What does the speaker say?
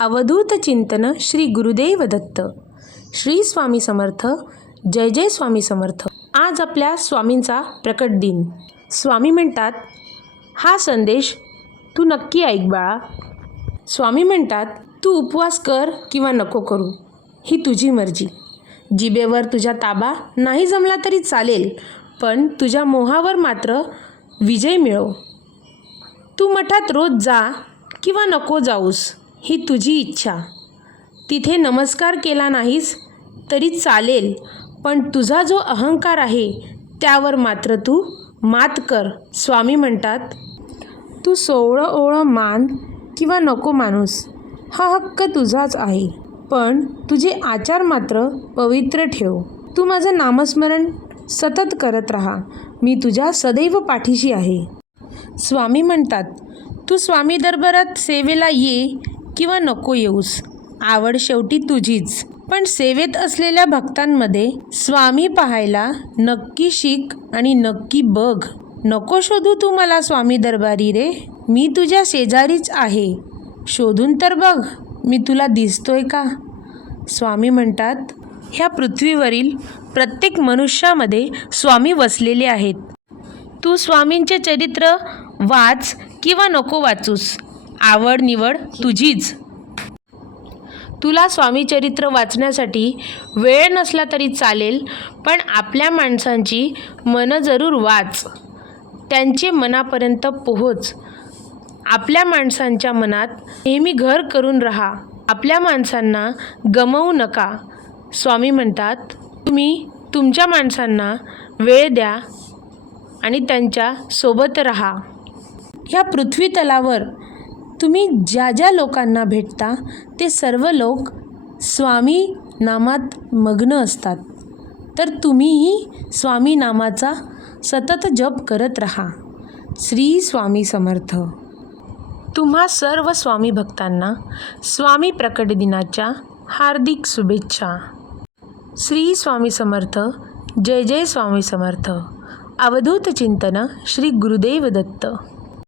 अवधूत चिंतन श्री गुरुदेव दत्त. श्री स्वामी समर्थ. जय जय स्वामी समर्थ. आज आपल्या स्वामींचा प्रकट दिन. स्वामी म्हणतात, हा संदेश तू नक्की ऐक बाळा. स्वामी म्हणतात, तू उपवास कर किंवा नको करू, ही तुझी मर्जी. जिभेवर तुझ्या ताबा नाही जमला तरी चालेल, पण तुझ्या मोहावर मात्र विजय मिळव. तू मठात रोज जा किंवा नको जाऊस, ही तुझी इच्छा. तिथे नमस्कार केला नाहीस तरी चालेल, पण तुझा जो अहंकार आहे त्यावर मात्र तू मात कर. स्वामी म्हणतात, तू सोवळं ओवळं मान किंवा नको माणूस, हा हक्क तुझाच आहे, पण तुझे आचार मात्र पवित्र ठेव. तू माझं नामस्मरण सतत करत राहा, मी तुझ्या सदैव पाठीशी आहे. स्वामी म्हणतात, तू स्वामी दरबारात सेवेला ये किंवा नको येऊस, आवड शेवटी तुझीच. पण सेवेत असलेल्या भक्तांमध्ये स्वामी पाहायला नक्की शिक आणि नक्की बघ. नको शोधू तू मला स्वामी दरबारी रे, मी तुझ्या शेजारीच आहे. शोधून तर बघ, मी तुला दिसतोय का. स्वामी म्हणतात, ह्या पृथ्वीवरील प्रत्येक मनुष्यामध्ये स्वामी वसलेले आहेत. तू स्वामींचे चरित्र वाच किंवा नको वाचूस, आवड निवड तुझीच. तुला स्वामी चरित्र वाचण्यासाठी वेळ नसला तरी चालेल, पण आपल्या माणसांची मनं जरूर वाच, त्यांचे मनापर्यंत पोहोच. आपल्या माणसांच्या मनात नेहमी घर करून राहा, आपल्या माणसांना गमवू नका. स्वामी म्हणतात, तुम्ही तुमच्या माणसांना वेळ द्या आणि त्यांच्या सोबत राहा. ह्या पृथ्वी तलावर तुम्ही ज्या ज्या लोकांना भेटता ते सर्व लोक स्वामी नामात मग्न असतात, तर तुम्हीही स्वामी नामाचा सतत जप करत राहा. श्री स्वामी समर्थ. तुम्हा सर्व स्वामी भक्तांना स्वामी प्रकट दिनाच्या हार्दिक शुभेच्छा. श्री स्वामी समर्थ. जय जय स्वामी समर्थ. अवधूत चिंतन श्री गुरुदेव दत्त.